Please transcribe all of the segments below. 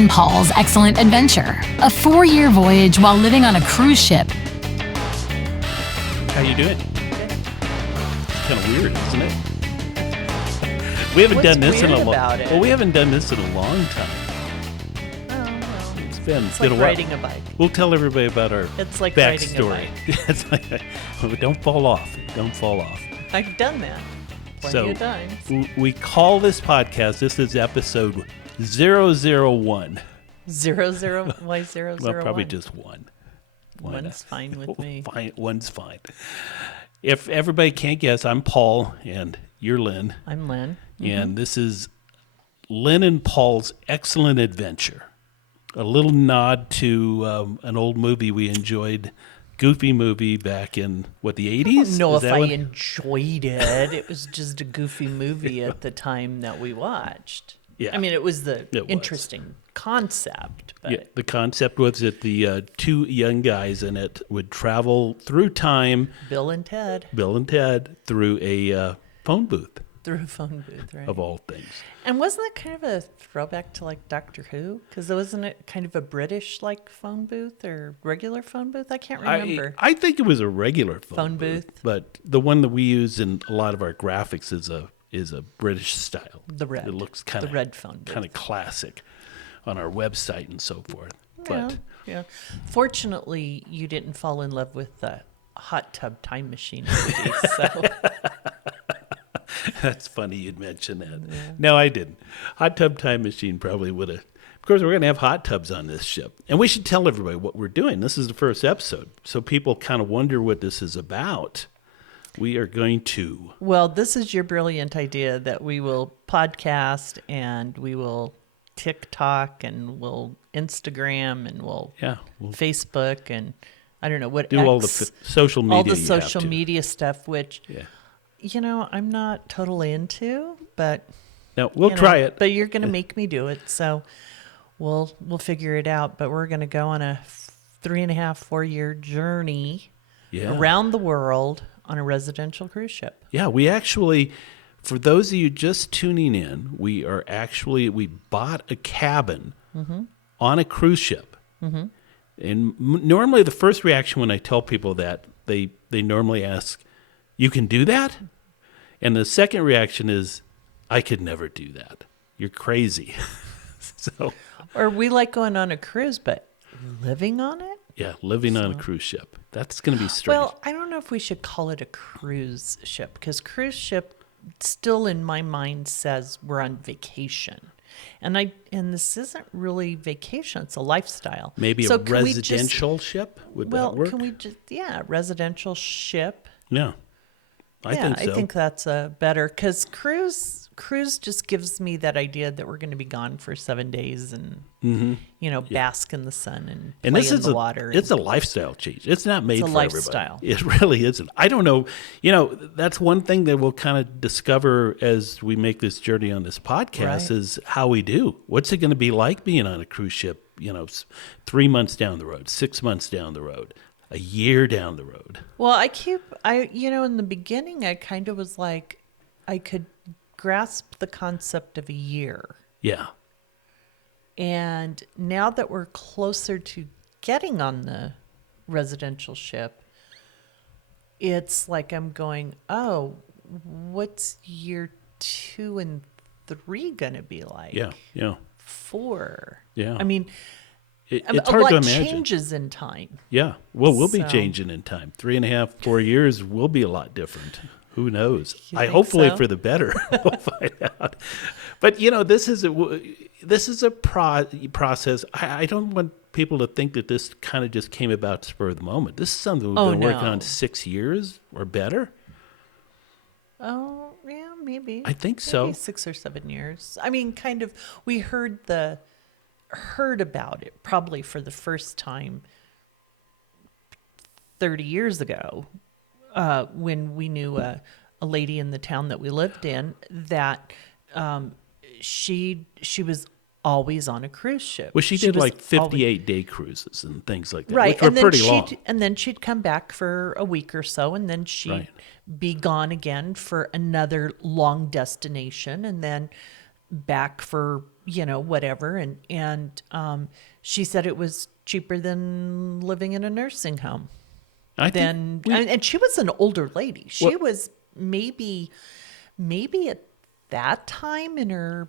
and Paul's excellent adventure. A 4-year voyage while living on a cruise ship. How you doing? It's kind of weird, isn't it? We haven't done this in a we haven't done this in a long time. It's like a while. riding a bike. We'll tell everybody about our It's like backstory. riding a bike. It's like, don't fall off. Don't fall off. I've done that plenty of times. We call this podcast, this is episode 001. 00, why 001? Well, probably just one. One's fine with me. One's fine. If everybody can't guess, I'm Paul, and you're Lynn. I'm Lynn. And this is Lynn and Paul's Excellent Adventure. A little nod to an old movie we enjoyed, goofy movie back in, the 80s? I don't know if I enjoyed it. It was just a goofy movie at the time that we watched. Yeah. I mean, it was interesting concept. But... Yeah, the concept was that the two young guys in it would travel through time. Bill and Ted, through a phone booth. Through a phone booth, right. Of all things. And wasn't that kind of a throwback to like Doctor Who? Because wasn't it kind of a British like phone booth or regular phone booth? I can't remember. I think it was a regular phone booth. But the one that we use in a lot of our graphics is a British style. The red. It looks kind of red phone booth. Kind of classic on our website and so forth. Yeah. Fortunately, you didn't fall in love with the hot tub time machine movie, so... That's funny you'd mention that. Yeah. No, I didn't. Hot tub time machine probably would have. Of course, we're going to have hot tubs on this ship. And we should tell everybody what we're doing. This is the first episode. So people kind of wonder what this is about. We are going to... Well, this is your brilliant idea that we will podcast and we will TikTok and we'll Instagram and we'll Facebook and I don't know what do all the social media. All the social media stuff, which... Yeah. You know, I'm not totally into, but no, we'll try it. But you're going to make me do it, so we'll figure it out. But we're going to go on a 3.5-4-year journey around the world on a residential cruise ship. Yeah, we actually, for those of you just tuning in, we bought a cabin on a cruise ship, and normally the first reaction when I tell people that they normally ask, "You can do that?" And the second reaction is, "I could never do that. You're crazy." Or we like going on a cruise, but living on it? Yeah, living on a cruise ship. That's going to be strange. Well, I don't know if we should call it a cruise ship, because cruise ship still in my mind says we're on vacation. And this isn't really vacation, it's a lifestyle. Maybe a residential ship? Would that work? Well, can we just, residential ship. Yeah. I think so. I think that's a better, because cruise just gives me that idea that we're going to be gone for 7 days and bask in the sun and play in the water. It's a lifestyle change. It's not made for lifestyle. Everybody. It really isn't. I don't know. That's one thing that we'll kind of discover as we make this journey on this podcast is how we do. What's it going to be like being on a cruise ship? 3 months down the road, 6 months down the road. A year down the road. Well, in the beginning, I kind of was like, I could grasp the concept of a year. Yeah. And now that we're closer to getting on the residential ship, it's like I'm going, oh, what's year 2 and 3 going to be like? Yeah. 4. Yeah. I mean... It's hard to imagine. Changes in time. Yeah. Well, we'll be changing in time. 3.5-4 years will be a lot different. Who knows? Hopefully for the better. We'll find out. But this is a process. I don't want people to think that this kind of just came about spur of the moment. This is something we've been working on 6 years or better. Oh yeah, maybe. I think so. Maybe 6 or 7 years. I mean, kind of. We heard about it probably for the first time 30 years ago when we knew a lady in the town that we lived in that she was always on a cruise ship. Well, she did like 58-day cruises and things like that, right, which were pretty long. And then she'd come back for a week or so, and then she'd be gone again for another long destination, and then back for, whatever. And she said it was cheaper than living in a nursing home. And she was an older lady. She was maybe at that time in her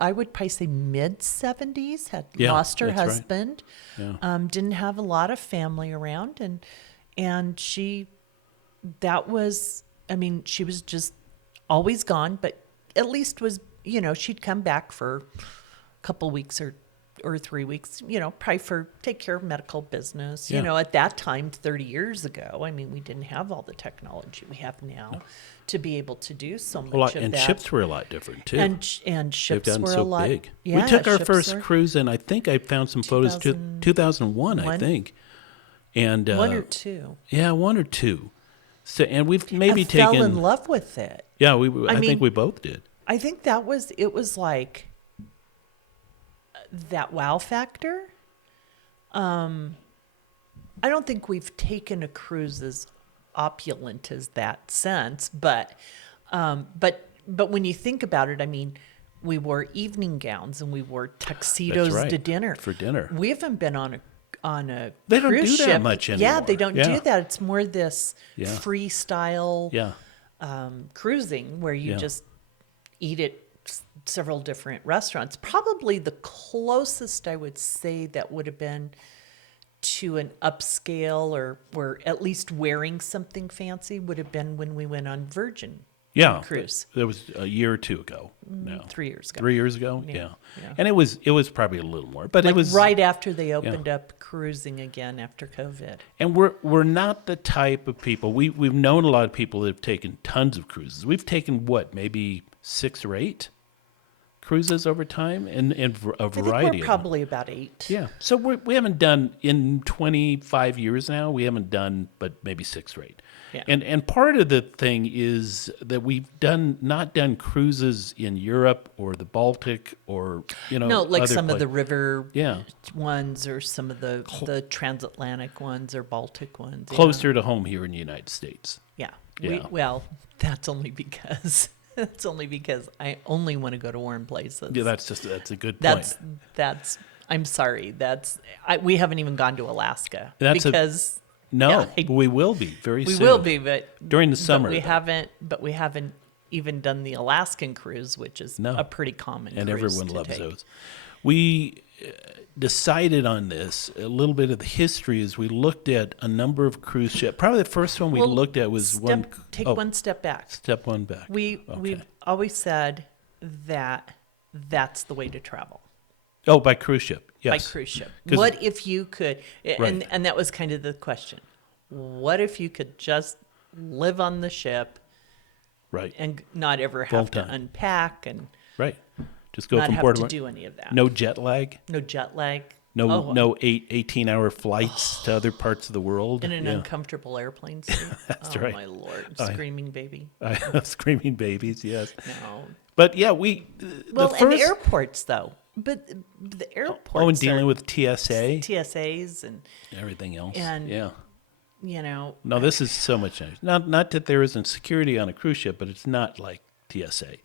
I would probably say mid 70s, had lost her husband, didn't have a lot of family around. And she was just always gone, but at least was, she'd come back for a couple weeks or 3 weeks, probably take care of medical business. At that time, 30 years ago, we didn't have all the technology we have now to be able to do so much of and that. ships were a lot different too. And ships They've gotten were so a lot big. Yeah, we took our first cruise, and I think I found some photos. 2001, I think, and 1 or 2. Yeah, 1 or 2. So, and we've maybe taken. Fell in love with it. Yeah, I think we both did. I think it was like that wow factor. I don't think we've taken a cruise as opulent as that sense, but when you think about it, we wore evening gowns and we wore tuxedos to dinner. For dinner. We haven't been on a they don't cruise do ship. that much anymore. Yeah, they don't do that. It's more this freestyle cruising where you just eat at several different restaurants. Probably the closest I would say that would have been to an upscale or at least wearing something fancy would have been when we went on Virgin cruise. That was a year or 2 ago. No, 3 years ago. 3 years ago, yeah. And it was probably a little more, but like it was right after they opened up cruising again after COVID. And we're not the type of people. We've known a lot of people that have taken tons of cruises. We've taken maybe 6 or 8 cruises over time, and a variety. I think we're probably about 8. Yeah. So we haven't done in 25 years now. We haven't done but maybe 6 or 8. Yeah. And part of the thing is that we've not done cruises in Europe or the Baltic or no, like other some of the river Yeah. ones or some of the transatlantic ones or Baltic ones. closer to home here in the United States. Yeah. Yeah. Well, that's only because I only want to go to warm places. Yeah, that's a good point. That's I'm sorry. We haven't even gone to Alaska No, we will be very soon. We will be, but during the summer. But we haven't even done the Alaskan cruise, which is a pretty common and cruise everyone to loves take. those. We decided on this, a little bit of the history is we looked at a number of cruise ships. Probably the first one we looked at was Take one step back. Step one back. We've always said that that's the way to travel. Oh, by cruise ship. Yes. By cruise ship. What if you could, and that was kind of the question. What if you could just live on the ship and not ever have to unpack and just go not from have port to to do any of that? No jet lag. No jet lag. No 18-hour flights to other parts of the world. In an uncomfortable airplane seat. That's right. Oh, my Lord. Screaming baby. Screaming babies, yes. No. But yeah, and airports, though. But the airports. Oh, and dealing with TSAs and everything else. And, No, this is so much nicer. Not that there isn't security on a cruise ship, but it's not like TSA.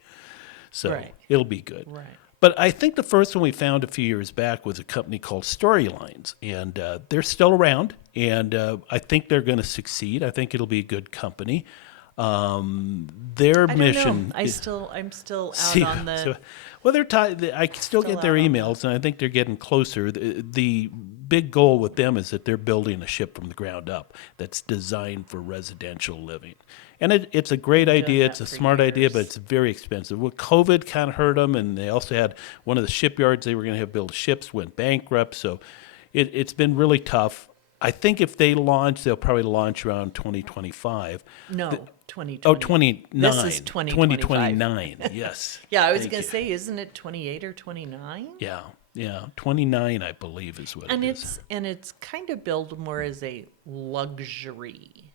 So it'll be good. Right. But I think the first one we found a few years back was a company called Storylines, and they're still around, and I think they're going to succeed. I think it'll be a good company. Their mission. I'm still out on the. I still get their emails, and I think they're getting closer. The big goal with them is that they're building a ship from the ground up that's designed for residential living. And it's a great idea. It's a smart idea, but it's very expensive. Well, COVID kind of hurt them, and they also had one of the shipyards they were going to have build ships went bankrupt. So it's been really tough. I think if they launch, they'll probably launch around 2025. No, 2020. Oh, 29. This is 2029, yes. Yeah, I was going to say, isn't it 28 or 29? Yeah, 29, I believe, is what it is. And it's kind of billed more as a luxury.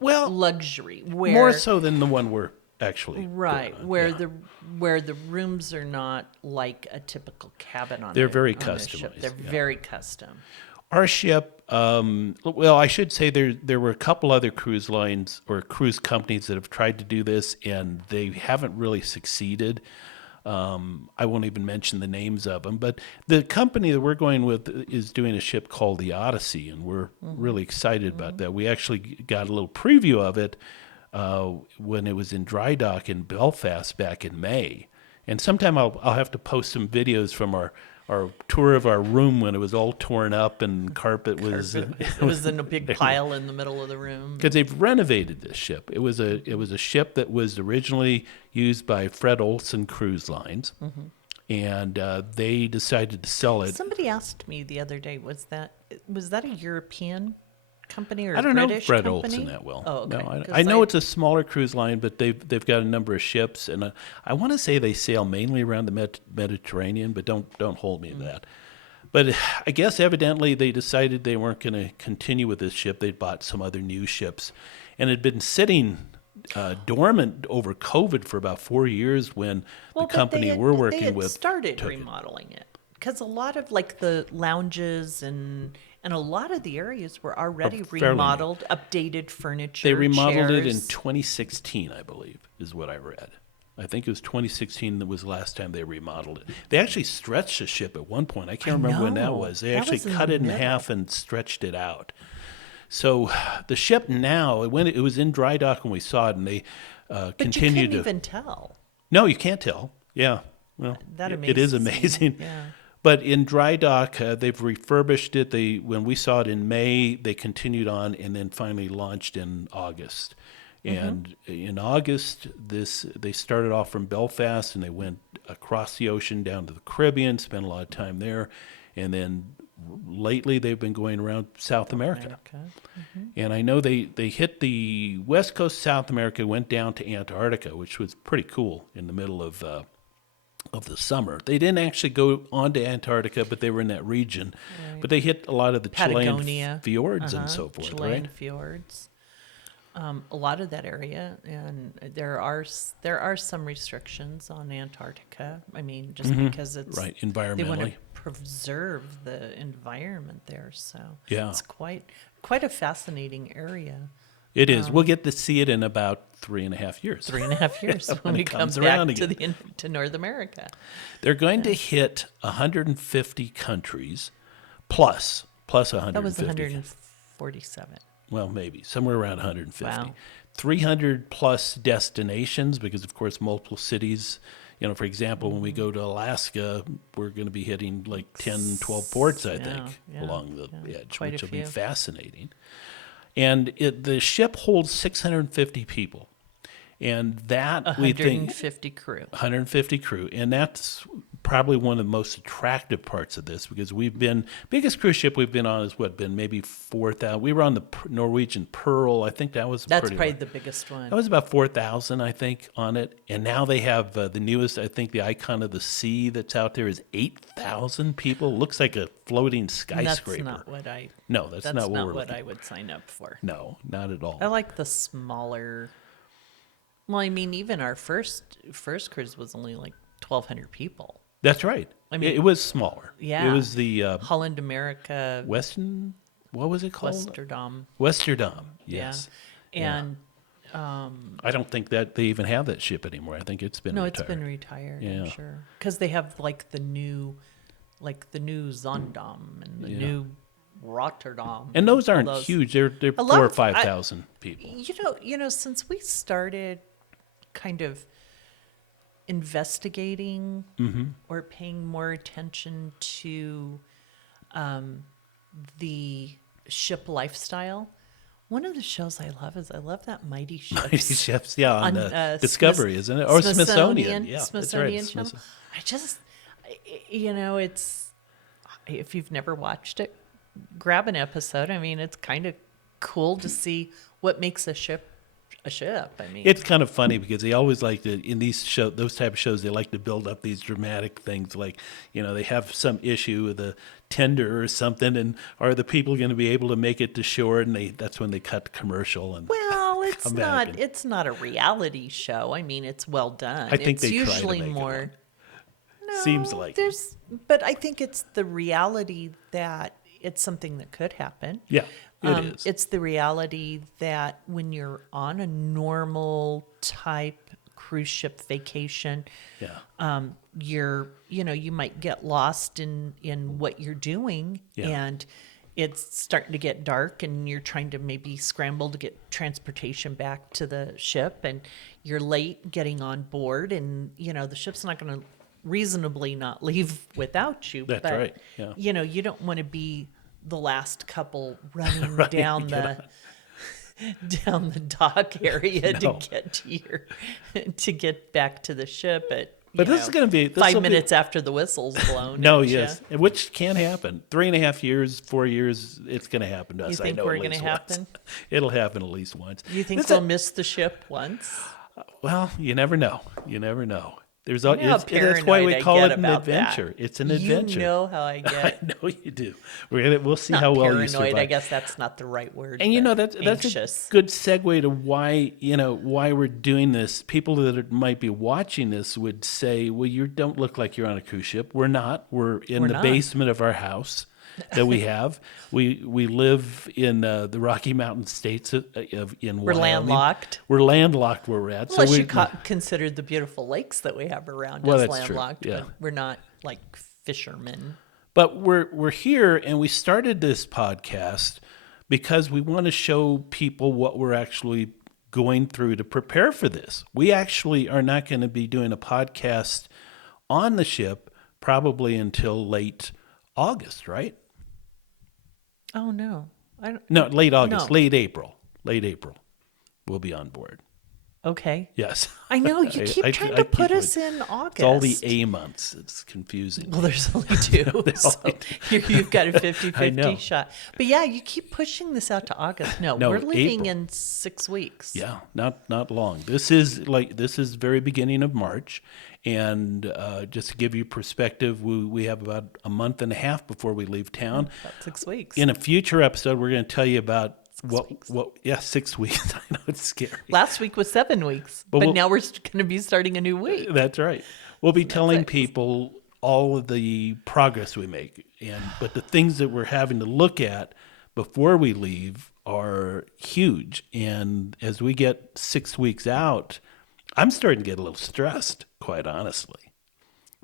Well, luxury. More so than the one we're actually where the rooms are not like a typical cabin on They're very on customized. a ship. They're very custom. Our ship, I should say there were a couple other cruise lines or cruise companies that have tried to do this, and they haven't really succeeded. I won't even mention the names of them, but the company that we're going with is doing a ship called the Odyssey, and we're really excited about that. We actually got a little preview of it when it was in dry dock in Belfast back in May. And sometime I'll have to post some videos from our tour of our room when it was all torn up and carpet was It was in a big pile in the middle of the room. because they've renovated this ship. It was a ship that was originally used by Fred Olson Cruise Lines, and they decided to sell it. Somebody asked me the other day, was that a European company or I don't know British Fred company? Olson that well. Oh, okay. No, 'Cause I know it's a smaller cruise line, but they've got a number of ships, and I want to say they sail mainly around the Mediterranean, but don't hold me to that. But I guess evidently they decided they weren't going to continue with this ship. They'd bought some other new ships, and it had been sitting dormant over COVID for about 4 years when the company we're working with started took it. remodeling it because a lot of like the lounges and a lot of the areas were already fairly new. remodeled, updated furniture. They remodeled it in chairs. 2016, I believe, is what I read. I think it was 2016 that was the last time they remodeled it. They actually stretched the ship at one point. I can't remember when that know. was. They That actually was in cut the it in middle. half and stretched it out. So the ship now, it was in dry dock when we saw it, and they But continued you to. couldn't even tell. No, you can't tell. Yeah, well, That it is amazes me. amazing. Yeah. But in dry dock, they've refurbished it. When we saw it in May, they continued on and then finally launched in August. And in August, they started off from Belfast and they went across the ocean down to the Caribbean, spent a lot of time there, and then lately they've been going around South America. And I know they hit the west coast of South America, went down to Antarctica, which was pretty cool in the middle of the summer. They didn't actually go on to Antarctica, but they were in that region. But they hit a lot of the Chilean Patagonia. fjords and so forth, Chilean right? fjords. A lot of that area, and there are some restrictions on Antarctica. I mean, just because it's Right, they want to environmentally. preserve the environment there. So Yeah. it's quite a fascinating area. It is. We'll get to see it in about 3.5 years. 3.5 years when it we come comes back around to again. to North America. They're going to hit 150 countries plus 150. That was 147. Well, maybe somewhere around 150. Wow. 300 plus destinations because, of course, multiple cities. You know, for example, when we go to Alaska, we're going to be hitting like 10, 12 ports, I think, along the edge, Quite a which will be few. fascinating. And the ship holds 650 people. And that, we think, 150 crew. 150 crew, and that's probably one of the most attractive parts of this because biggest cruise ship we've been on has been maybe 4,000. We were on the Norwegian Pearl. I think that was That's pretty probably large. the biggest one. That was about 4,000, I think, on it. And now they have the newest, I think the Icon of the Sea that's out there is 8,000 people. Looks like a floating skyscraper. That's not what I. No, that's not what we're what looking I would sign up for. No, not at all. I like the smaller. Well, I mean, even our first cruise was only like 1,200 people. That's right. I mean, it was smaller. Yeah. It was the Holland America, Western, what was it called? Westerdom. Westerdom, yes. Yeah. And I don't think that they even have that ship anymore. I think it's been no, retired. it's been retired. Yeah. I'm sure because they have like the new Zondam and the new Rotterdam. And those all aren't those. huge. They're A lot 4,000 or of- 5,000 people. You know, since we started kind of investigating or paying more attention to the ship lifestyle, one of the shows I love that Mighty Ships. Mighty Ships, yeah, on Discovery, Smith- isn't it? Or Smithsonian. Yeah, Smithsonian that's right. channel. It's if you've never watched it, grab an episode. I mean, it's kind of cool to see what makes a ship a ship. I mean, It's kind of funny because they always like to, in those type of shows, they like to build up these dramatic things like, they have some issue with a tender or something, and are the people going to be able to make it to shore? And that's when they cut the commercial and well, it's come back not. and- It's not a reality show. I mean, it's well done. I think it's they try to usually make it more. one. No, Seems like it. but I think it's the reality that it's something that could happen. Yeah, it is. It's the reality that when you're on a normal type cruise ship vacation. Yeah. You might get lost in what you're doing, Yeah. and it's starting to get dark, and you're trying to maybe scramble to get transportation back to the ship, and you're late getting on board, and the ship's not going to reasonably not leave without you. That's but, right. Yeah. You don't want to be the last couple running Right, down the dock area No. to get back to the ship at But this is going to be 5 minutes after the whistle's blown. No, at ya. yes, which can happen. 3.5 years, 4 years, it's going to happen to us. You think I know we're at going to least once. happen? It'll happen at least once. You think This we'll is- miss the ship once? Well, you never know. You never know. There's You know how that's why we paranoid I call get it an about adventure. that. It's an adventure. You know how I get. I know you do. We'll see Not how well paranoid. you survive. I guess that's not the right word. And but that's anxious. a good segue to why we're doing this. People might be watching this would say, "Well, you don't look like you're on a cruise ship." We're not. We're in the not. basement of our house that we have. We live in the Rocky Mountain states in We're Wyoming. landlocked. We're landlocked where we're at. Unless so you consider the beautiful lakes that we have around Well, us that's true, landlocked, yeah. but we're not like fishermen. But we're here, and we started this podcast because we want to show people what we're actually going through to prepare for this. We actually are not going to be doing a podcast on the ship probably until late August, right? Oh no, I don't. No, late August, No. late April. Late April, we'll be on board. Okay. Yes. I know you keep trying to put us in August. It's all the A months. It's confusing. Well, there's only two, so you've got a I know. 50-50 shot. But yeah, you keep pushing this out to August. No, No, we're leaving April. in 6 weeks. Yeah, not long. This is very beginning of March, and just to give you perspective, we have about a month and a half before we leave town. About 6 weeks. In a future episode, we're going to tell you about weeks. 6 weeks. I know it's scary. Last week was 7 weeks, but we'll- now we're going to be starting a new week. That's right. We'll be telling six. people all of the progress we make, but the things that we're having to look at before we leave are huge. And as we get 6 weeks out, I'm starting to get a little stressed, quite honestly,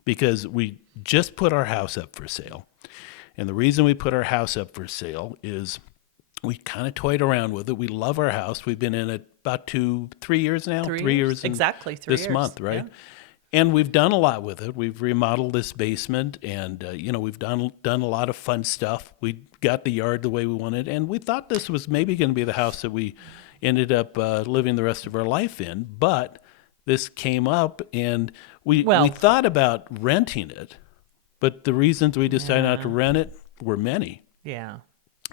because we just put our house up for sale. And the reason we put our house up for sale is we kind of toyed around with it. We love our house. We've been in it about 2-3 years now. 3 3 years. years. Exactly 3 this years. month, right? Yeah. And we've done a lot with it. We've remodeled this basement, and we've done a lot of fun stuff. We got the yard the way we wanted, and we thought this was maybe going to be the house that we ended up living the rest of our life in. But this came up, and we thought about renting it, but the reasons we decided not to rent it were many, Yeah.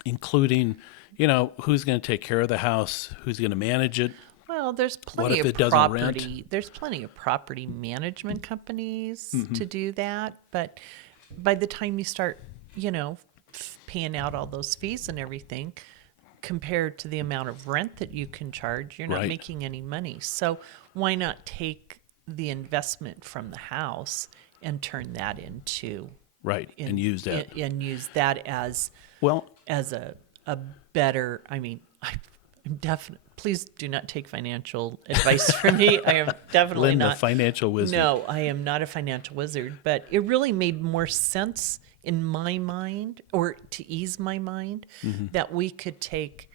including who's going to take care of the house, who's going to manage it. Well, there's What plenty if of it doesn't rent? property. There's plenty of property management companies Mm-hmm. to do that, but by the time you start, paying out all those fees and everything, compared to the amount of rent that you can charge, you're not Right. making any money. So why not take the investment from the house and turn that into Right, and use that. and use that as Well, a better, I'm definitely, please do not take financial advice from me. I am definitely Lynn, the not. financial wizard. No, I am not a financial wizard, but it really made more sense in my mind, or to ease my mind, Mm-hmm. that we could take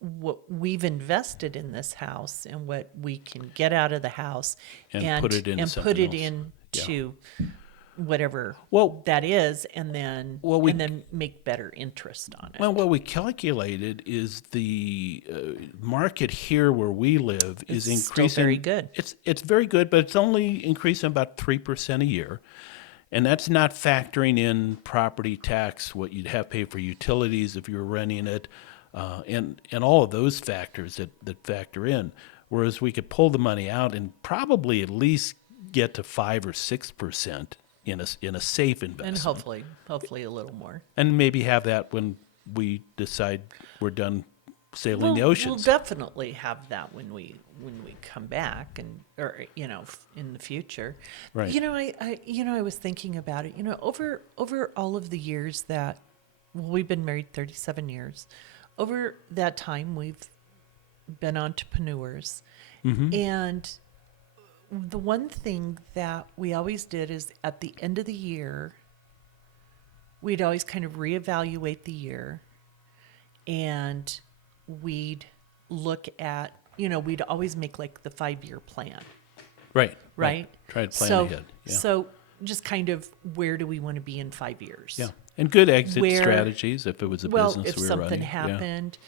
what we've invested in this house and what we can get out of the house And put it into put it something else. into whatever Well- that is, and then we- and then make better interest on it. Well, what we calculated is the market here where we live is It's still increasing. very good. It's very good, but it's only increasing about 3% a year, and that's not factoring in property tax, what you'd have to pay for utilities if you were renting it, and all of those factors that factor in. Whereas we could pull the money out and probably at least get to 5 or 6% in a safe investment. And hopefully a little more. And maybe have that when we decide we're done sailing the We'll oceans. definitely have that when we come back, or in the future. Right. I was thinking about it. Over all of the years that we've been married 37 years, over that time we've been entrepreneurs, And the one thing that we always did is at the end of the year, we'd always kind of reevaluate the year, and we'd look at, we'd always make like the 5-year plan. Right. Try to plan ahead. Yeah. So just kind of where do we want to be in 5 years? Yeah. And good exit strategies if it was a business if we were something running. happened,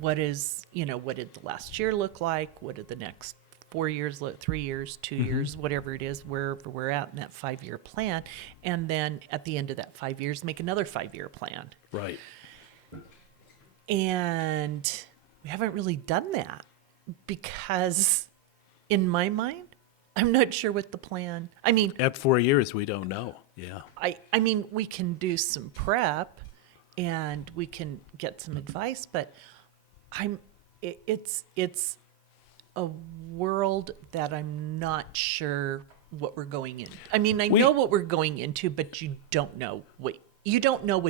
what did the last year look like? What did the next 4 years look, 3 years, 2 years, whatever it is, wherever we're at in that 5-year plan. And then at the end of that 5 years, make another 5-year plan. Right. And we haven't really done that because in my mind, I'm not sure what the plan. I mean, at 4 years, we don't know. Yeah. I mean, we can do some prep and we can get some advice, but it's a world that I'm not sure what we're going in. I mean, I know what we're going into, but you don't know what you don't know,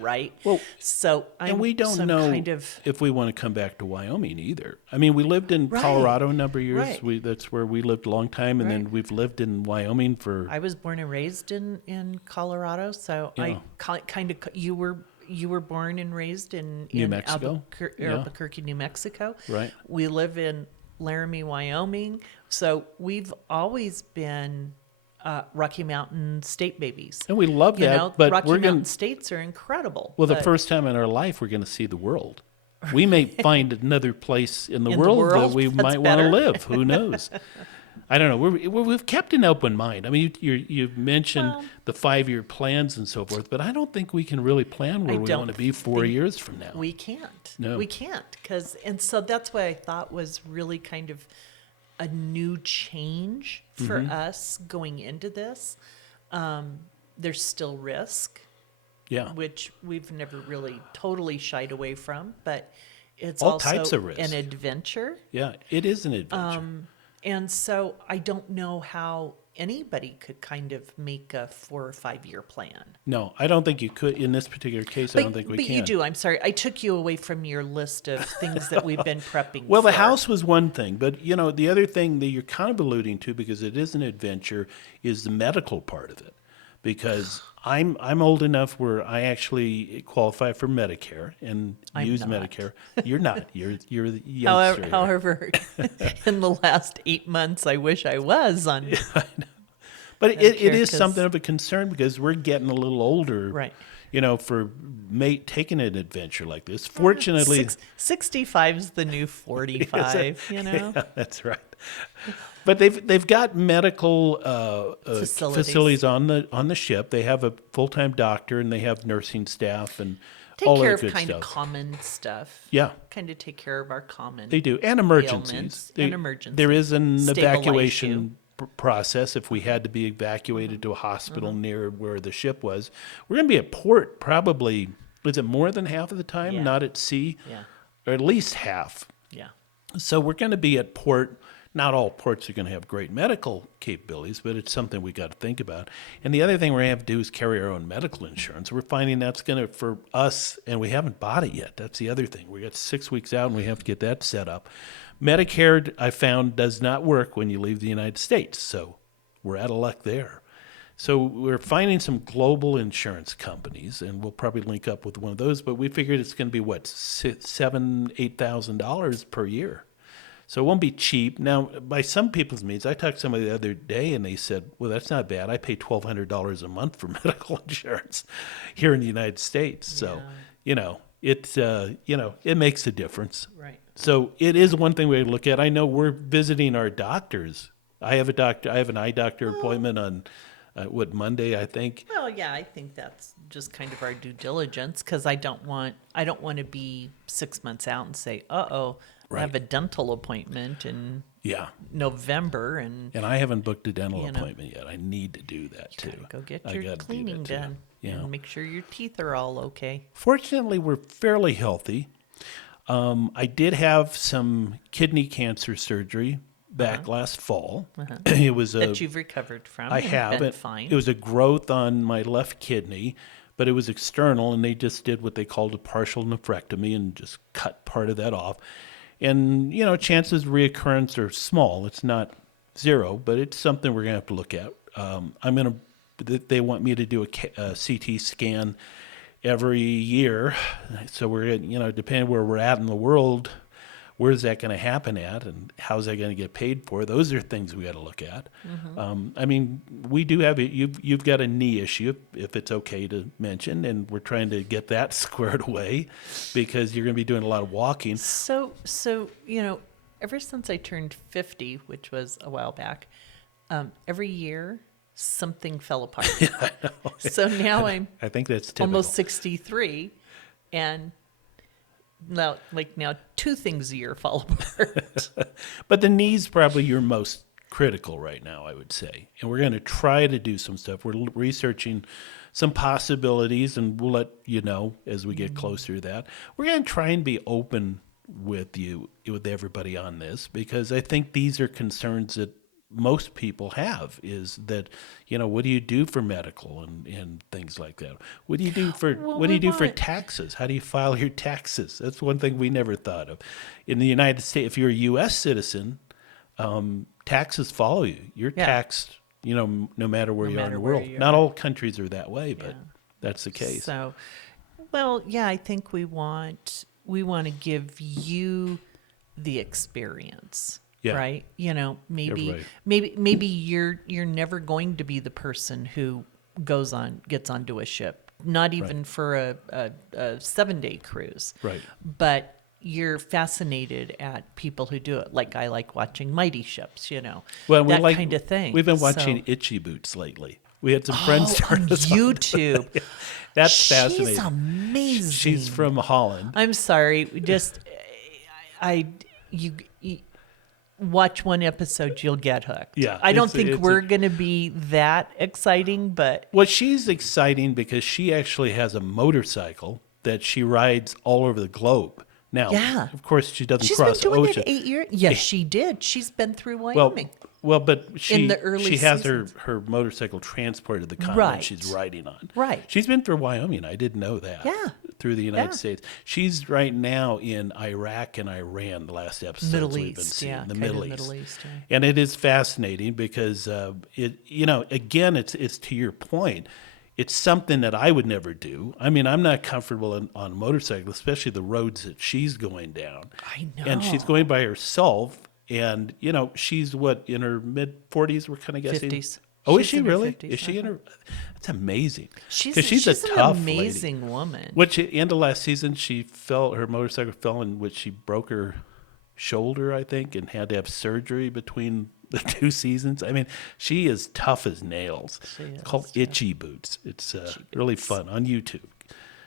right? Well, so we don't know if we want to come back to Wyoming either. I mean, we lived in Colorado a number of years. Right. That's where we lived a long time, and then we've lived in Wyoming for. I was born and raised in Colorado, so I kind of you were born and raised in New Mexico, Albuquerque, New Mexico. Right. We live in Laramie, Wyoming, so we've always been Rocky Mountain state babies. And we love that, but Rocky Mountain states are incredible. Well, the first time in our life we're going to see the world. We may find another place in the world that we might want to live. Who knows? I don't know. We've kept an open mind. I mean, you've mentioned the 5-year plans and so forth, but I don't think we can really plan where we want to be 4 years from now. We can't. No. We can't. And so that's what I thought was really kind of a new change for us going into this. There's still risk, which we've never really totally shied away from, but it's all also types of risk. An adventure. Yeah, it is an adventure. And so I don't know how anybody could kind of make a 4 or 5 year plan. No, I don't think you could in this particular case. I don't think we can. But you do. I'm sorry. I took you away from your list of things that we've been prepping Well, for. the house was one thing, but the other thing that you're kind of alluding to, because it is an adventure, is the medical part of it. Because I'm old enough where I actually qualify for Medicare and use Medicare. You're not. You're the youngster. However, in the last 8 months, I wish I was on. Yeah, I know. But it is something of a concern because we're getting a little older. Right. For taking an adventure like this. Fortunately, 65 is the new 45. Yeah, that's right. But they've got medical facilities on the ship. They have a full-time doctor and they have nursing staff and all that good stuff. Take care of kind of common stuff. Yeah. Kind of take care of our common. They do, and emergencies. Emergencies. There is an Stabilize evacuation process if we had to be evacuated to a hospital near where the ship was. We're going to be at port probably. Is it more than half of the time? Yeah. Not at sea. Yeah. Or at least half. Yeah. So we're going to be at port. Not all ports are going to have great medical capabilities, but it's something we got to think about. And the other thing we're going to have to do is carry our own medical insurance. We're finding that's going to, for us, and we haven't bought it yet. That's the other thing. We got 6 weeks out, and we have to get that set up. Medicare, I found, does not work when you leave the United States, so we're out of luck there. So we're finding some global insurance companies, and we'll probably link up with one of those, but we figured it's going to be, $7,000-8,000 per year. So it won't be cheap. Now, by some people's means, I talked to somebody the other day, and they said, well, that's not bad. I pay $1,200 a month for medical insurance here in the United States. So, it makes a difference. Right. So it is one thing we look at. I know we're visiting our doctors. I have an eye doctor appointment on, Monday, I think. Well, yeah, I think that's just kind of our due diligence because I don't want to be 6 months out and say, I have a dental appointment in November, and I haven't booked a dental appointment yet. I need to do that too. Go get your cleaning done. Yeah. And make sure your teeth are all okay. Fortunately, we're fairly healthy. I did have some kidney cancer surgery back last fall. It was that you've recovered from. I have. Been fine. It was a growth on my left kidney, but it was external, and they just did what they called a partial nephrectomy and just cut part of that off. And, chances of reoccurrence are small. It's not zero, but it's something we're going to have to look at. They want me to do a CT scan every year. So we're, depending where we're at in the world, where's that going to happen at, and how's that going to get paid for? Those are things we got to look at. We do have it. You've got a knee issue, if it's okay to mention, and we're trying to get that squared away because you're going to be doing a lot of walking. So ever since I turned 50, which was a while back, every year something fell apart. So now I think that's typical. Almost 63, and now two things a year fall apart. But the knee's probably your most critical right now, I would say. And we're going to try to do some stuff. We're researching some possibilities, and we'll let you know as we get closer to that. We're going to try and be open with everybody on this, because I think these are concerns that most people have, is that, what do you do for medical and things like that? What do you do for taxes? How do you file your taxes? That's one thing we never thought of. In the United States, if you're a U.S. citizen, taxes follow you. You're taxed, no matter where you are in the world. Not all countries are that way, but that's the case. So, I think we want to give you the experience. Yeah. Right. Maybe you're never going to be the person who gets onto a ship, not even for a 7-day cruise. Right. But you're fascinated at people who do it. Like I like watching mighty ships, well, that kind of thing. We've been watching Itchy Boots lately. We had some friends start on us YouTube. That's fascinating. She's amazing. She's from Holland. I'm sorry. You watch one episode, you'll get hooked. Yeah, I don't think we're going to be that exciting, but... Well, she's exciting because she actually has a motorcycle that she rides all over the globe. Now, of course, she doesn't cross the ocean. She's been doing it 8 years? Yes, she did. She's been through Wyoming. Well, but she has seasons. her motorcycle transported to the continent she's riding on. Right. She's been through Wyoming. I didn't know that. Yeah. Through the United States. She's right now in Iraq and Iran, the last episodes we've been seeing. The Middle East. Yeah. And it is fascinating because, again, it's to your point. It's something that I would never do. I mean, I'm not comfortable on a motorcycle, especially the roads that she's going down. I know. And she's going by herself. And, she's in her mid-40s, we're kind of guessing? 50s. Oh, is she really? 50s, is she in her? That's amazing. She's a tough an amazing lady. Woman. Which, end of last season, her motorcycle fell in which she broke her shoulder, I think, and had to have surgery between the 2 seasons. I mean, she is tough as nails. It's called Itchy Boots. It's really fun on YouTube.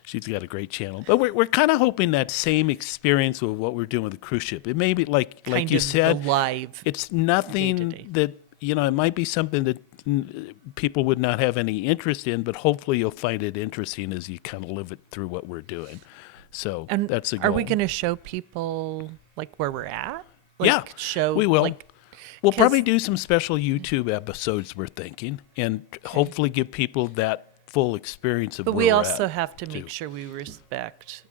She's got a great channel. But we're kind of hoping that same experience with what we're doing with the cruise ship. It may be like you said, live. It's nothing day-to-day. that, it might be something that people would not have any interest in, but hopefully you'll find it interesting as you kind of live it through what we're doing. So that's the goal. Are we going to show people where we're at? We will. We'll probably do some special YouTube episodes, we're thinking, and hopefully give people that full experience of But where we we're also at, have to too. make sure we respect,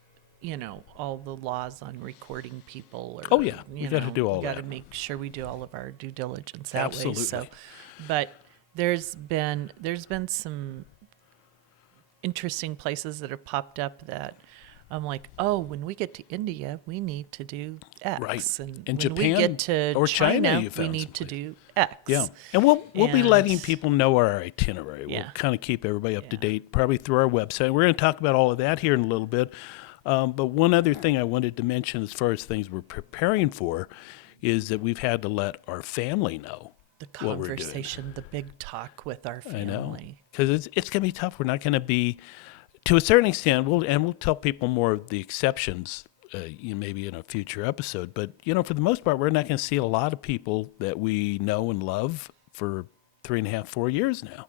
all the laws on recording people. We got to do all that. We got to make sure we do all of our due diligence that Absolutely. way. So, but there's been some interesting places that have popped up that I'm like, when we get to India, we need to do X. Right. And In when Japan we get to or China, you we found need to someplace. do X. Yeah, and we'll be letting And- people know our itinerary. We'll Yeah. kind of keep everybody up to Yeah. date, probably through our website. We're going to talk about all of that here in a little bit. But one other thing I wanted to mention as far as things we're preparing for is that we've had to let our family know The what we're doing. conversation, the big talk with our family. I know, because it's going to be tough. We're not going to be, to a certain extent, we'll tell people more of the exceptions maybe in a future episode. But, for the most part, we're not going to see a lot of people that we know and love for 3.5, 4 years now.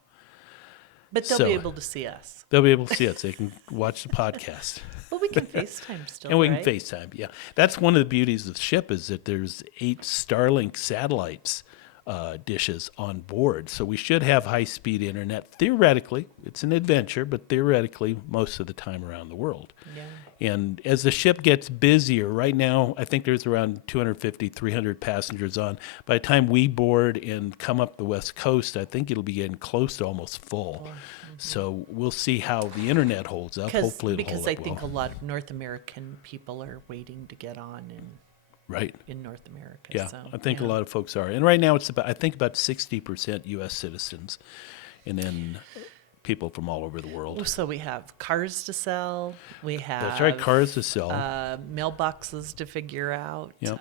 But they'll be able to see us. They'll be able to see us. They can watch the podcast. Well, we can FaceTime still, And we right? can FaceTime, yeah. That's one of the beauties of the ship is that there's 8 Starlink satellites dishes on board. So we should have high-speed internet. Theoretically, it's an adventure, but theoretically, most of the time around the world. Yeah. And as the ship gets busier, right now, I think there's around 250, 300 passengers on. By the time we board and come up the West Coast, I think it'll be getting close to almost full. Mm-hmm. So we'll see how the internet holds up. Hopefully it'll hold Because I up think well. a lot of North American people are waiting to get on Right. in North America. Yeah, So, I think a yeah. lot of folks are. And right now it's about 60% U.S. citizens, and then people from all over the world. So we have cars to sell. We have That's right, cars to sell. mailboxes to figure out. Yep.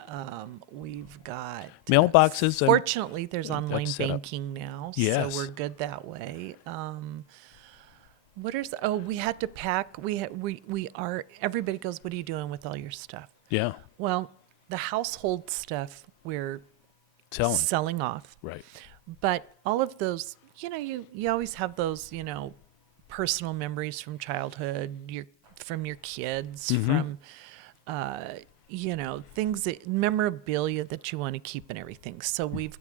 We've got Mailboxes. Fortunately, there's online set up. banking now, Yes. so we're good that way. We had to pack. We are. Everybody goes, "What are you doing with all your stuff?" Yeah, Well, the household stuff we're selling. selling off, Right. but all of those, you always have those, personal memories from childhood, from your kids, from, things memorabilia that you want to keep and everything. So we've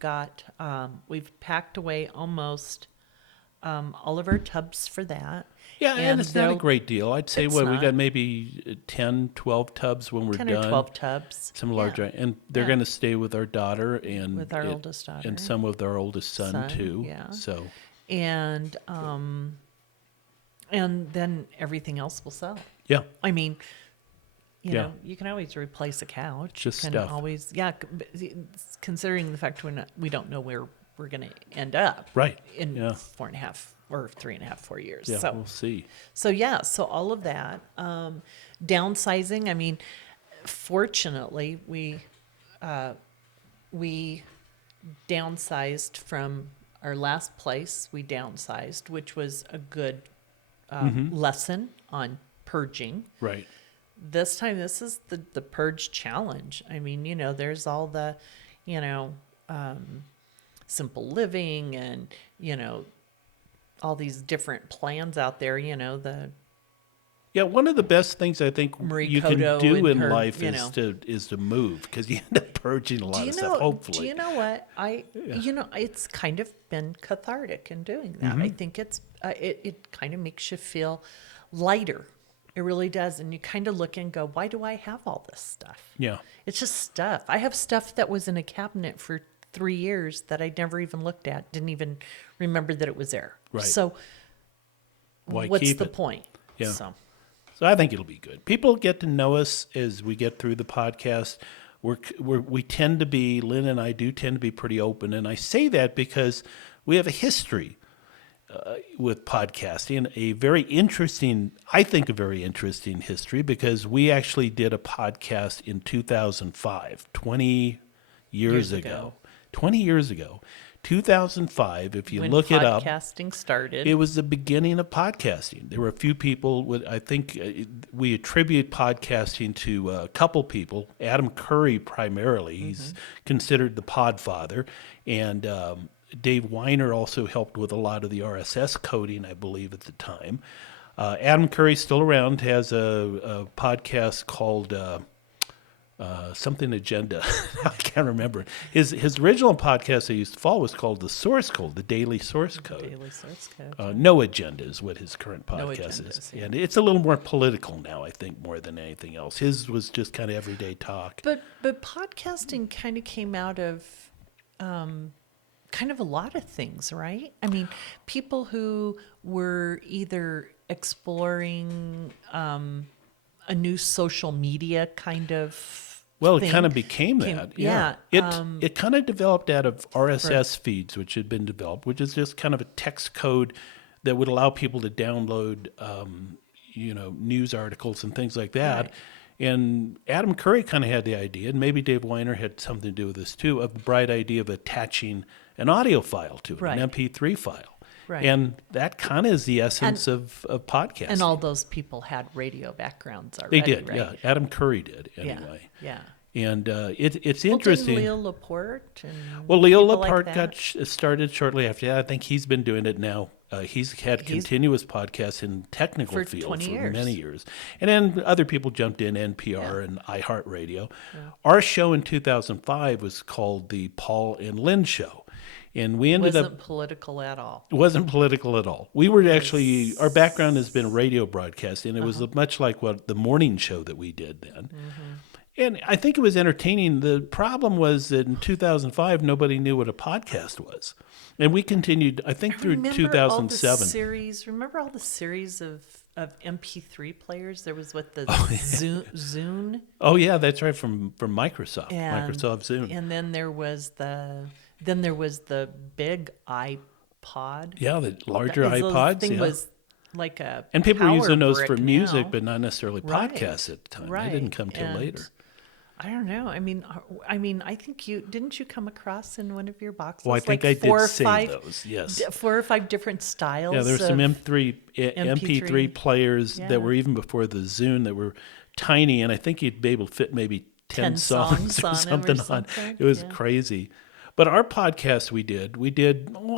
we've packed away almost all of our tubs for that. Yeah, and it's not a they'll- great deal. I'd say, It's we not. got maybe 10, 12 tubs when we're 10 done. or 12 tubs. Some larger, and they're Yeah. going to stay with our daughter and With our oldest daughter. and some with our oldest son too. yeah. So And then everything else will sell. yeah, I mean, you Yeah. know, you can always replace a couch. Just you can stuff. always, considering the fact we don't know where we're going to end up. right. In Yeah. 4.5 or 3.5, 4 years. Yeah, So, we'll see. so all of that. Downsizing. I mean, fortunately, we downsized from our last place. We downsized, which was a good lesson on purging. Right. This time, this is the purge challenge. I mean, there's all the, simple living and, all these different plans out there, Yeah, one of the best things I think Marie you can Cotto do and in her, life you is to move, because you end up purging a lot of stuff. Hopefully, Do you know what it's kind of been cathartic in doing that. Mm-hmm. I think it kind of makes you feel lighter. It really does, and you kind of look and go, "Why do I have all this stuff?" yeah, It's just stuff. I have stuff that was in a cabinet for 3 years that I never even looked at, didn't even remember that it was there. Right. So, why what's keep the it? point? Yeah. So, So I think it'll be good. People get to know us as we get through the podcast. We tend to be, Lynn and I do tend to be pretty open, and I say that because we have a history with podcasting, a very interesting history, because we actually did a podcast in 2005, 20 years ago. 20 years ago. 2005, if you when look it up, podcasting started, it was the beginning of podcasting. There were a few people, I think we attribute podcasting to a couple people, Adam Curry primarily. He's considered the podfather. And Dave Weiner also helped with a lot of the RSS coding, I believe, at the time. Adam Curry's still around, has a podcast called something Agenda. I can't remember. His original podcast I used to follow was called The Source Code, the Daily Source Code. Daily Source Code. No Agenda is what his current No podcast Agendas, is. yeah. And it's a little more political now, I think, more than anything else. His was just kind of everyday talk. But podcasting kind of came out of kind of a lot of things, right? I mean, people who were either exploring a new social media kind of Well, thing. it kind of became that. yeah, It kind of developed out of RSS feeds, which had been developed, which is just kind of a text code that would allow people to download, news articles and things like that. Right. And Adam Curry kind of had the idea, and maybe Dave Weiner had something to do with this too, of the bright idea of attaching an audio file to it, Right. an MP3 file. Right. And that kind of is the essence of podcasting. And all those people had radio backgrounds they already, did, right? yeah. Adam Curry did, anyway. Yeah. And it's Well, interesting. didn't Leo Laporte and Well, Leo people like Laporte that? got started shortly after that. I think he's been doing it now. He's had continuous podcasts in technical For field 20 for years. many years. And then other people jumped in, NPR and iHeartRadio. Our show in 2005 was called the Paul and Lynn Show. And we ended Wasn't up, political at all. it wasn't political at all. We were actually, our background has been radio broadcasting. It was much like what the morning show that we did then. And I think it was entertaining. The problem was that in 2005, nobody knew what a podcast was. And we continued, I think, through 2007. Remember all the series of MP3 players? There was the Zune. Oh yeah, that's right, from Microsoft, Microsoft Zune. And then there was the big iPod. Yeah, the larger iPods. Thing was like a and people were using those for brick music, now. but not necessarily podcasts at the time. Right. They didn't come till later. I don't know. I mean, I think didn't you come across in one of your boxes? Well, I think like I did save those. Yes, 4 or 5 different styles. Yeah, there were some MP3 players Yeah. that were even before the Zune that were tiny, and I think you'd be able to fit maybe 10 songs or something on. It was crazy. But our podcast we did,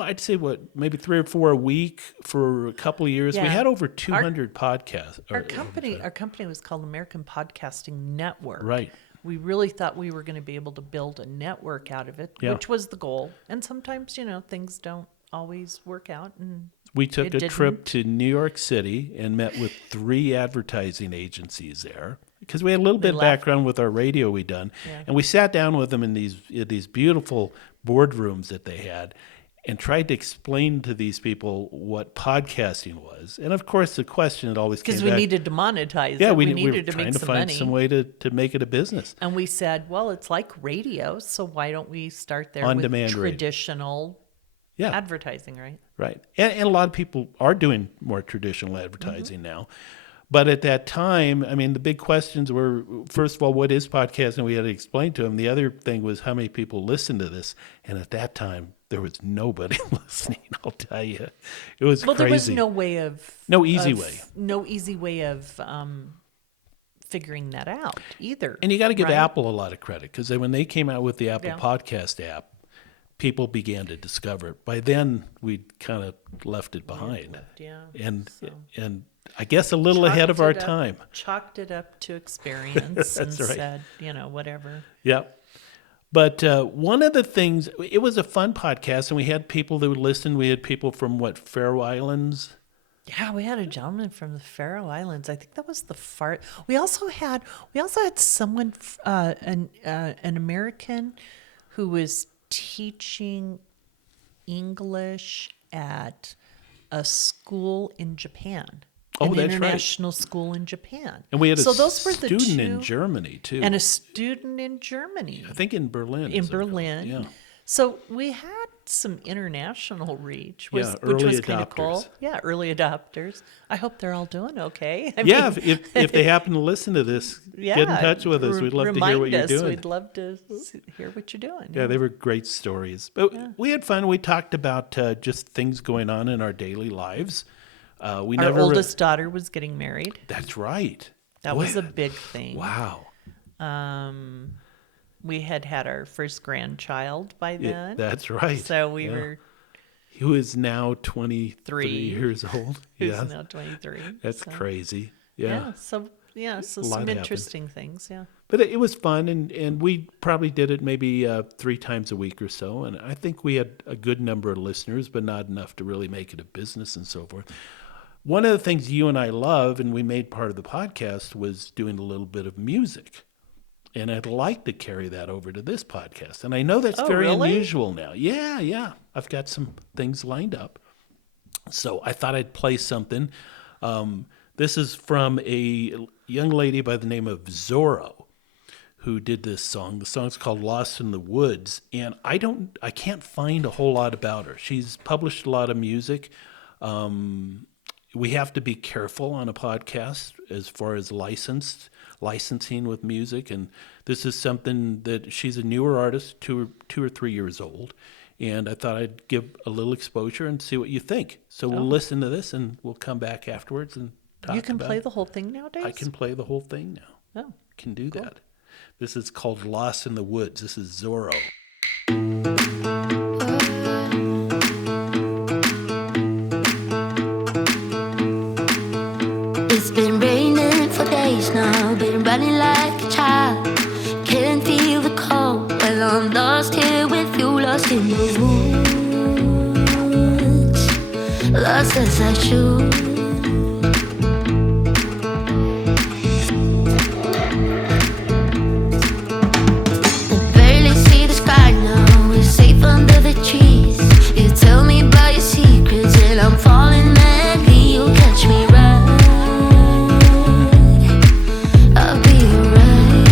I'd say maybe 3 or 4 a week for a couple of years. Yeah. We had over 200 podcasts. Our company was called American Podcasting Network. Right. We really thought we were going to be able to build a network out of it, which was the goal. And sometimes, things don't always work out. And we took a trip to New York City and met with 3 advertising agencies there because we had a little bit of background with our radio we'd done. Yeah. And we sat down with them in these beautiful boardrooms that they had and tried to explain to these people what podcasting was. And of course, the question that always came back. Because we needed to monetize it. We needed were to trying make to some find money. some way to make it a business. And we said, well, it's like radio, so why don't we start there On with demand traditional advertising, right? Right. And a lot of people are doing more traditional advertising now. But at that time, I mean, the big questions were, first of all, what is podcasting? We had to explain to them. The other thing was how many people listen to this. And at that time, there was nobody listening, I'll tell you. It was crazy. There was no easy way of figuring that out either. And you got to give Apple a lot of credit because when they came out with the Apple Podcast app, people began to discover it. By then, we'd kind of left it behind. And I guess a little ahead of our time. Chalked it up to experience and said, whatever. Yep. But one of the things, it was a fun podcast, and we had people that would listen. We had people from, Faroe Islands? Yeah, we had a gentleman from the Faroe Islands. I think that was the far. We also had someone, an American, who was teaching English at a school in Japan. Oh, an that's international school in Japan. And we had those were the student two, in Germany, too. And a student in Germany. I think in Berlin. In Berlin. Yeah. So we had some international reach, which early was kind of adopters. cool. Yeah, early adopters. I hope they're all doing okay. I mean, if they happen to listen to this, get in touch with us. We'd love to hear what you're doing. We'd love to hear what you're doing. Yeah, they were great stories. But we had fun. We talked about just things going on in our daily lives. Our oldest daughter was getting married. That's right. That was a big thing. Wow. We had our first grandchild by then. That's right. So we were. Who is now 23 years old. Who's now 23. That's crazy. Yeah. So some interesting things. Yeah. But it was fun, and we probably did it maybe 3 times a week or so. And I think we had a good number of listeners, but not enough to really make it a business and so forth. One of the things you and I love, and we made part of the podcast, was doing a little bit of music. And I'd like to carry that over to this podcast. And I know that's very unusual now. Yeah. I've got some things lined up. So I thought I'd play something. This is from a young lady by the name of Zorro, who did this song. The song's called Lost in the Woods. And I can't find a whole lot about her. She's published a lot of music. We have to be careful on a podcast as far as licensing with music, and this is something that she's a newer artist, 2 or 3 years old, and I thought I'd give a little exposure and see what you think. So we'll listen to this, and we'll come back afterwards and talk. You can play the whole thing nowadays? I can play the whole thing now. Oh, can do that. This is called Lost in the Woods. This is Zorro. It's been raining for days now, been running like a child. Can't feel the cold, well I'm lost here with you, lost in the woods. as I should. I barely see the sky now, we're safe under the trees. You tell me about your secrets and I'm falling madly. You'll catch me right, I'll be alright.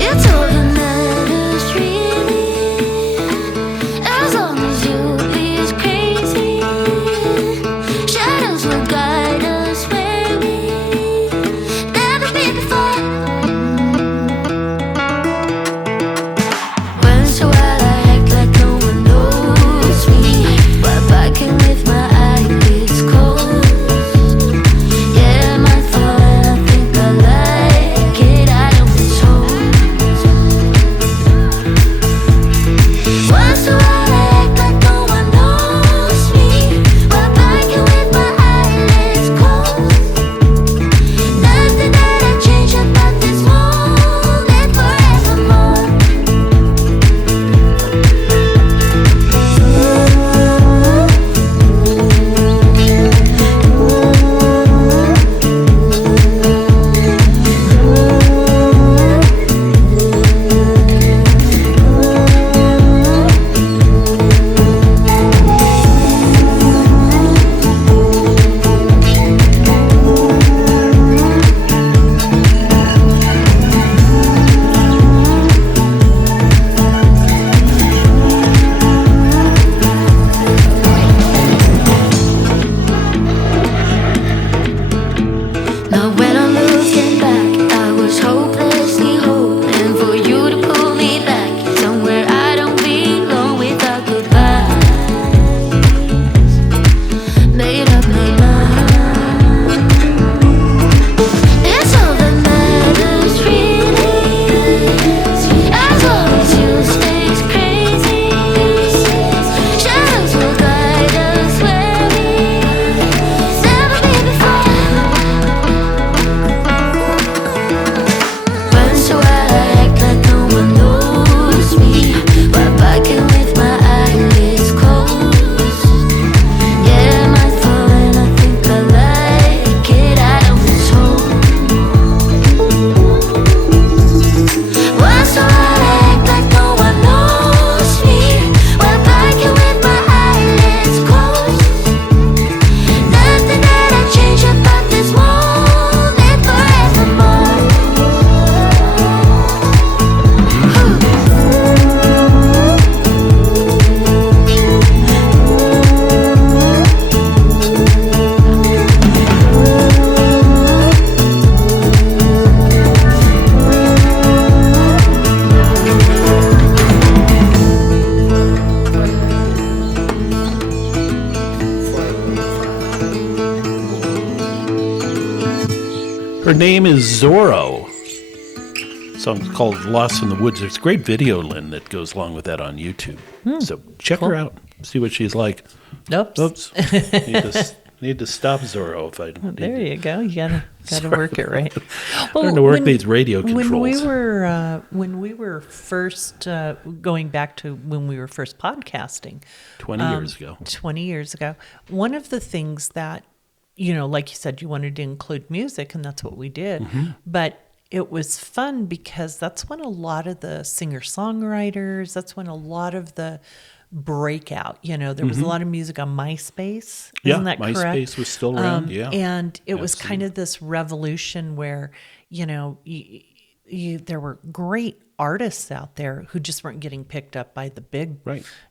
It's all that matters really, as long as you'll be as crazy. Shadows will guide us where we never been before. Once in a while I act like no one knows me, while backing with my eyelids closed. Yeah, my fault, I think I like it, I don't control. Once in a while I act like no one knows me, while backing with my eyelids closed. Nothing that I change about this moment forevermore. Now when I'm looking back, I was hopelessly hoping for you to pull me back somewhere I don't belong without goodbyes. Made up my mind. It's all that matters really, as long as you stay crazy. Shadows will guide us where we never been before. Once in a while I act like no one knows me, while backing with my eyelids closed. Yeah, my fault, and I think I like it, I don't control. Once in a while I act like no one knows me, while backing with my eyelids closed. Nothing that I change about this moment forevermore. Her name is Zorro. The song's called Lost in the Woods. There's a great video, Lynn, that goes along with that on YouTube. So check her out. See what she's like. Oops. Need to stop Zorro if I don't. There you go. You gotta work it right. Well, Learn to work these radio controls. When we were first going back to when we were first podcasting 20 years ago. 20 years ago, one of the things that, like you said, you wanted to include music, and that's what we did. But it was fun because that's when a lot of the singer-songwriters, that's when a lot of the breakout, there was a lot of music on MySpace. Isn't that correct? MySpace was still around, yeah. And it was kind of this revolution where, there were great artists out there who just weren't getting picked up by the big,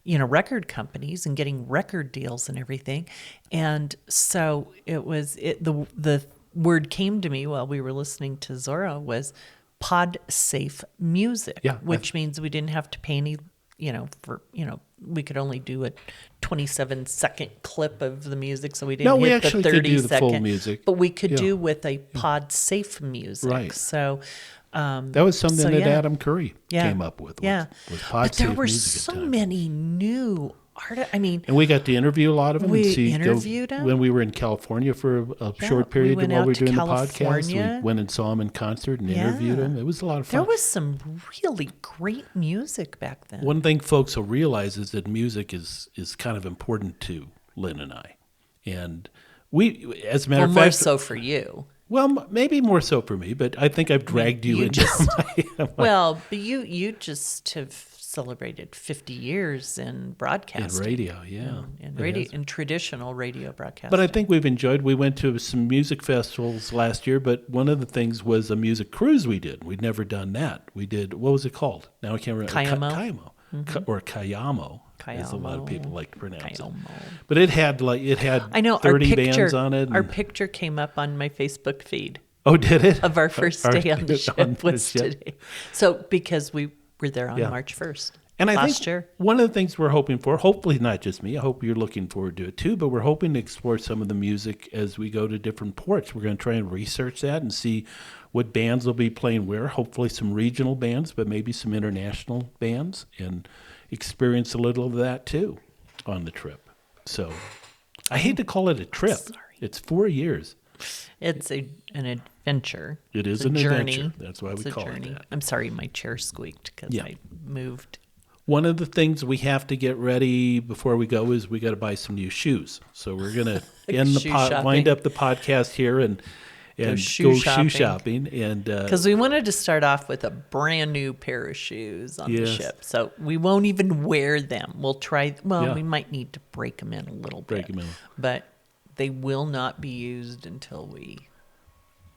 record companies and getting record deals and everything. And so the word came to me while we were listening to Zorro was pod safe music, which means we didn't have to pay any, we could only do a 27-second clip of the music, so we didn't hit the 30-second. Full music. But we could do with a pod safe music. Right. So that was something that Adam Curry came up with. Yeah. Was pod but there safe were music so many new I mean, And we got to interview a lot of them. We and see, interviewed 'em. when we were in California for a Yeah, short we period went while out we were to doing the podcast. California. We went and saw them in concert and Yeah. interviewed them. It was a lot of fun. there was some really great music back then. One thing folks will realize is that music is kind of important to Lynn and I. And we, as a matter Well, of more fact, so for you. well, maybe more so for me, but I think I've dragged you you into just- my Well, but you just have celebrated 50 years in in broadcasting. radio, yeah. In It radio, has. in traditional radio broadcasting. But I think we've enjoyed. We went to some music festivals last year, but one of the things was a music cruise we did. We'd never done that. We did, what was it called? Now I can't remember. Cayamo? Cayamo. Or Cayamo, as a lot of people like to pronounce it. Cayamo. But it had I know 30 our picture, bands on it. Our and- picture came up on my Facebook feed oh, did it? of our first day on the ship was ship. today. So because we were there on Yeah. March 1st. And I last think year. one of the things we're hoping for, hopefully not just me, I hope you're looking forward to it too, but we're hoping to explore some of the music as we go to different ports. We're going to try and research that and see what bands will be playing where, hopefully some regional bands, but maybe some international bands, and experience a little of that too on the trip. So I hate to call it a trip. Sorry. It's 4 years. It's an adventure. It is It's a an journey. adventure. That's why we It's a call it journey. that. I'm sorry, my chair squeaked because Yeah. I moved. One of the things we have to get ready before we go is we got to buy some new shoes. So we're going to end the Shoe wind shopping. up the podcast here and go shoe shoe shopping. shopping. And Because we wanted to start off with a brand new pair of shoes on the Yes. ship. So we won't even wear them. We'll try, Yeah. we might need to break them in a little Break bit. 'em in. But they will not be used until we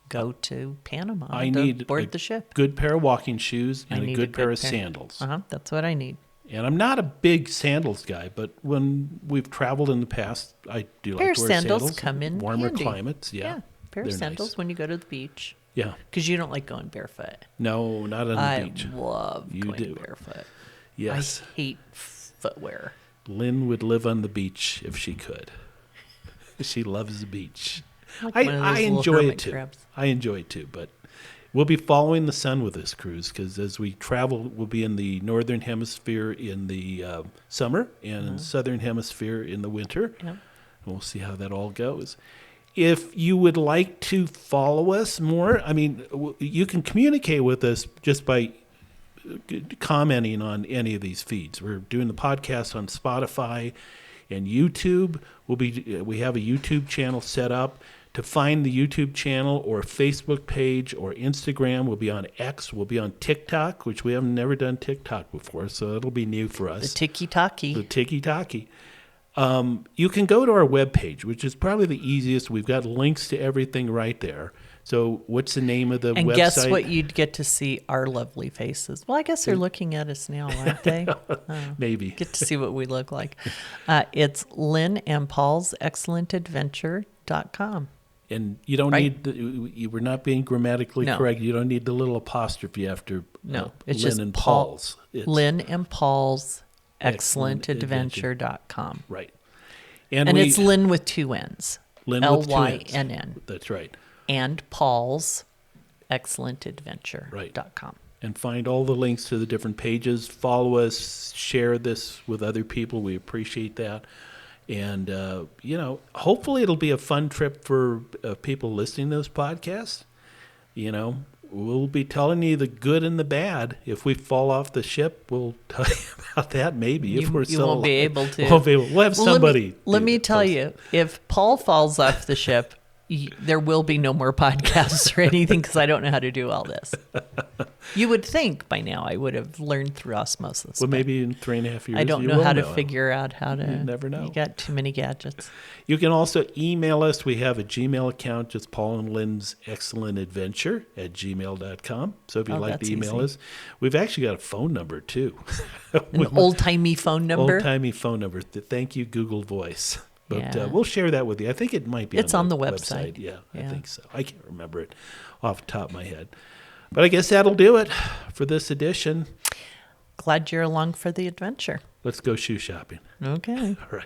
go to Panama I to need board a the ship. good pair of walking shoes I and a need good pair of sandals. That's what I need. And I'm not a big sandals guy, but when we've traveled in the past, I do Pair like of to wear sandals sandals. come in warmer handy. climates. Yeah, pair of they're sandals nice. when you go to the beach. Yeah, Because you don't like going barefoot. no, not on the I beach. love You going do. barefoot. Yes, I hate footwear. Lynn would live on the beach if she could. She loves the beach. Like I one of those little enjoy it hermit too. crabs. I enjoy it too, but we'll be following the sun with this cruise because as we travel, we'll be in the northern hemisphere in the summer and in southern hemisphere in the winter. Yep. We'll see how that all goes. If you would like to follow us more, I mean, you can communicate with us just by commenting on any of these feeds. We're doing the podcast on Spotify and YouTube. We have a YouTube channel set up. To find the YouTube channel or Facebook page or Instagram, we'll be on X. We'll be on TikTok, which we have never done TikTok before, so it'll be new for The us. tiki-taki. The tiki-taki. You can go to our webpage, which is probably the easiest. We've got links to everything right there. So what's the name of the And website? guess what? You'd get to see our lovely faces. Well, I guess they're looking at us now, aren't they? Maybe. Get to see what we look like. It's Lynn and Paul's excellentadventure.com. And you don't Right. need you were not being grammatically No. correct. You don't need the little apostrophe after No, it's Lynn just and Paul- Paul's. It's, Lynn and Paul's excellentadventure. excellentadventure.com. Right. And it's Lynn with two N's. Lynn with two N's. Lynn. That's right. And Paul's excellentadventure.com. And find all the links to the different pages. Follow us. Share this with other people. We appreciate that. And, hopefully it'll be a fun trip for people listening to this podcast. We'll be telling you the good and the bad. If we fall off the ship, we'll tell you about that maybe. If we're You still won't be alive. able to. We'll have somebody. Let do me the tell post. you, if Paul falls off the ship, there will be no more podcasts or anything because I don't know how to do all this. You would think by now I would have learned through osmosis. Well, but maybe in 3.5 years. I don't you know will how to it. figure out how to. You never know. You got too many gadgets. You can also email us. We have a Gmail account, just Paul and Lynn's Excellent Adventure at gmail.com. So if you'd like to that's email easy. us, we've actually got a phone number too. An old timey phone number. Old-timey phone number. Thank you, Google Voice. But Yeah. we'll share that with you. I think it might be It's on the website. Yeah, I Yeah. think so. I can't remember it off the top of my head. But I guess that'll do it for this edition. Glad you're along for the adventure. Let's go shoe shopping. Okay. All right.